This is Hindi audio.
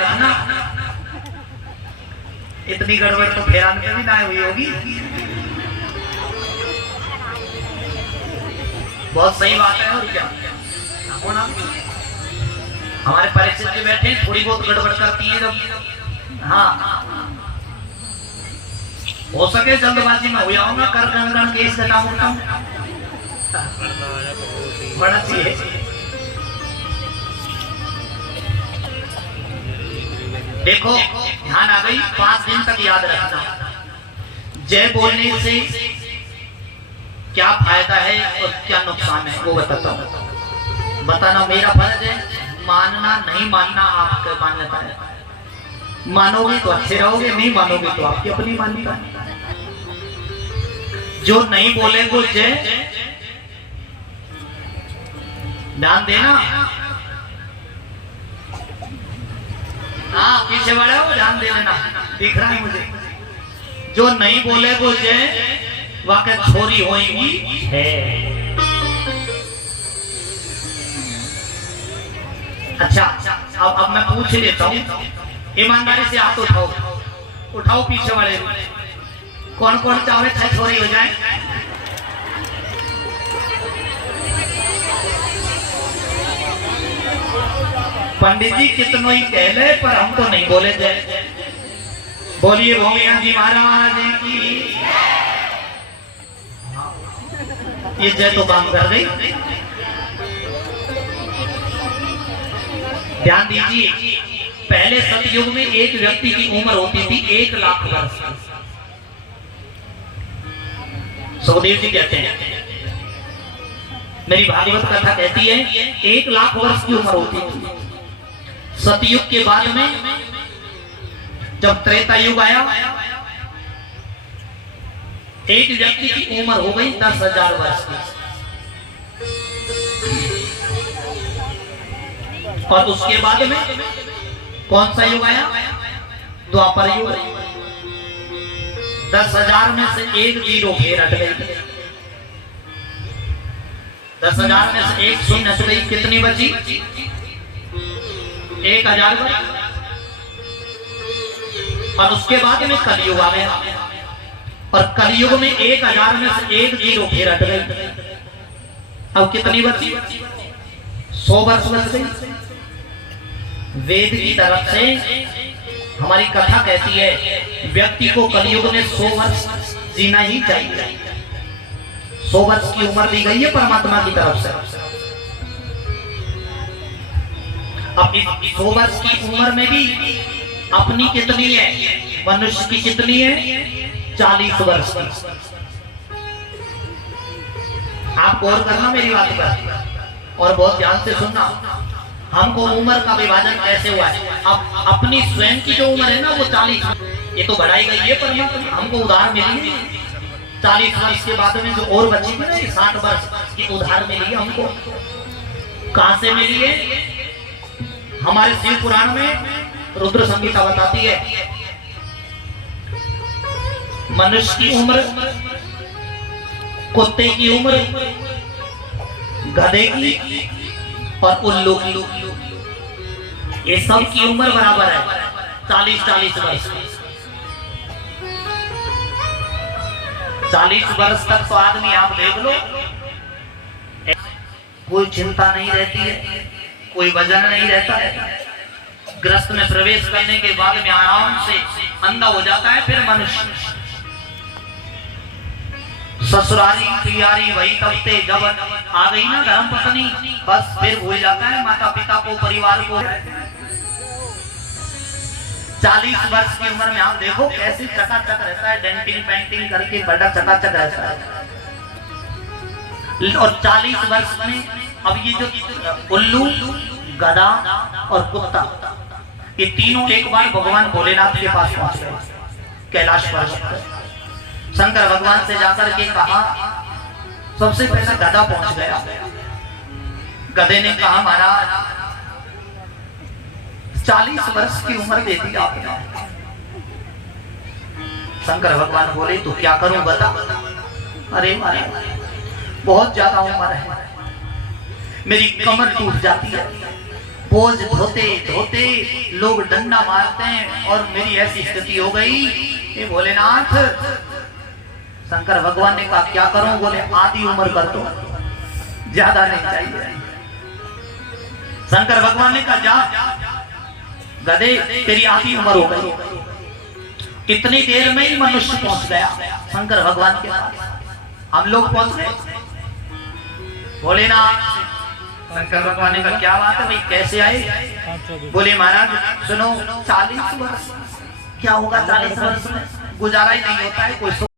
ना इतनी गड़बड़ तो फेरान में भी ना हुई होगी। बहुत सही बात है। और क्या ना हमारे परिचित में बैठे थोड़ी बहुत गड़बड़ करती है जब, हाँ हो सके जल्दबाजी में हो जाऊंगा, कर गण केस घटाऊंगा बड़ा चाहिए। देखो ध्यान आ गई, 5 दिन तक याद रखना। जय बोलने से क्या फायदा है और क्या नुकसान है वो बताता हूँ। बताना मेरा फर्ज है, मानना नहीं मानना आपका मान्यता है। मानोगे तो अच्छे रहोगे, नहीं मानोगे तो आपकी अपनी मान्यता है। जो नहीं बोले वो जय, ध्यान देना। हाँ पीछे वाले हो, ध्यान दे लेना, दिख रहा है मुझे। जो नहीं बोले वो जय वाकई छोरी होगी है। अच्छा अब मैं पूछ लेता हूँ, ईमानदारी से हाथ उठाओ, उठाओ पीछे वाले। कौन कौन चाहे छह छोरी हो जाए? पंडित जी कितनों ही कह ले पर हम तो नहीं बोले जय। बोलिए भोमिया जी महाराज की। ये जय तो काम कर गई। ध्यान दीजिए, पहले सतयुग में एक व्यक्ति की उम्र होती थी 1 लाख वर्ष। सुखदेव जी कहते हैं, मेरी भागवत कथा कहती है 1 लाख वर्ष की उम्र होती थी। सतयुग के बाद में जब त्रेता युग आया, एक व्यक्ति की उम्र हो गई 10,000 वर्ष की। और उसके बाद में कौन सा युग आया? द्वापर युग। 10,000 में से एक जीरो फिर हट गई। 10,000 में से एक शून्य हट गई, कितनी बची? 1,000 बची। और उसके बाद में कलयुग आ गया, और कलयुग में 1,000 में से एक जीरो फिर हट गई। अब कितनी बची? 100 वर्ष बच गई। वेद की तरफ से हमारी कथा कहती है व्यक्ति को कलयुग में 100 वर्ष जीना ही चाहिए। 100 वर्ष की उम्र दी गई है परमात्मा की तरफ से। अब इस 100 वर्ष की उम्र में भी अपनी कितनी है? मनुष्य की कितनी है? 40 वर्ष की। आप गौर करना मेरी बात पर और बहुत ध्यान से सुनना। हमको उम्र का विभाजन कैसे हुआ है? अब अपनी स्वयं की जो उम्र है ना वो 40, ये तो बढ़ाई गई है, पर हमको उधार मिली है 40 वर्ष के बाद में जो और बची थी ना 60 वर्ष की उधार मिली है हमको। कहां से मिली है? हमारे शिव पुराण में रुद्र संहिता बताती है मनुष्य की उम्र, कुत्ते की उम्र, गधे की और उल्लू की, ये सब की उम्र बराबर है 40-40 वर्ष। 40 वर्ष तक तो आदमी आप देख लो, कोई चिंता नहीं रहती है, कोई वजन नहीं रहता है। ग्रस्त में प्रवेश करने के बाद में आराम से अंधा हो जाता है। फिर मनुष्य ससुरारी प्रियारी वही तबते जब आ गई ना धर्म पत्नी, बस फिर भूल जाता है माता पिता को, परिवार को। 40 वर्ष की उम्र में आप देखो कैसे चकाचक रहता है, डेंटिंग पेंटिंग करके बड़ा चकाचक रहता है। और 40 वर्ष में अब ये जो उल्लू, गधा और कुत्ता, ये तीनों एक बार भगवान भोलेनाथ के पास पहुंच गए कैलाश पर्वत पर। शंकर भगवान से जाकर के कहा, सबसे पहले गधा पहुंच गया। गधे ने कहा महाराज 40 वर्ष की उम्र दे दी आपने। शंकर भगवान बोले तो क्या करूं बता? अरे महाराज बहुत ज्यादा उम्र है, मेरी कमर टूट जाती है, बोझ ढोते ढोते लोग डंडा मारते हैं और मेरी ऐसी स्थिति हो गई। ये भोलेनाथ, शंकर भगवान ने कहा क्या करूं? बोले आधी उम्र कर दो, ज्यादा नहीं चाहिए। शंकर भगवान ने कहा जा गधे, तेरी आधी उम्र हो गई। इतनी देर में ही मनुष्य पहुंच गया शंकर भगवान के पास। हम लोग पहुंच गए। भोलेनाथ, शंकर भगवान ने कहा क्या बात है भाई, कैसे आए? बोले महाराज सुनो, 40 वर्ष क्या होगा? 40 वर्ष में गुजारा ही नहीं होता है, कोई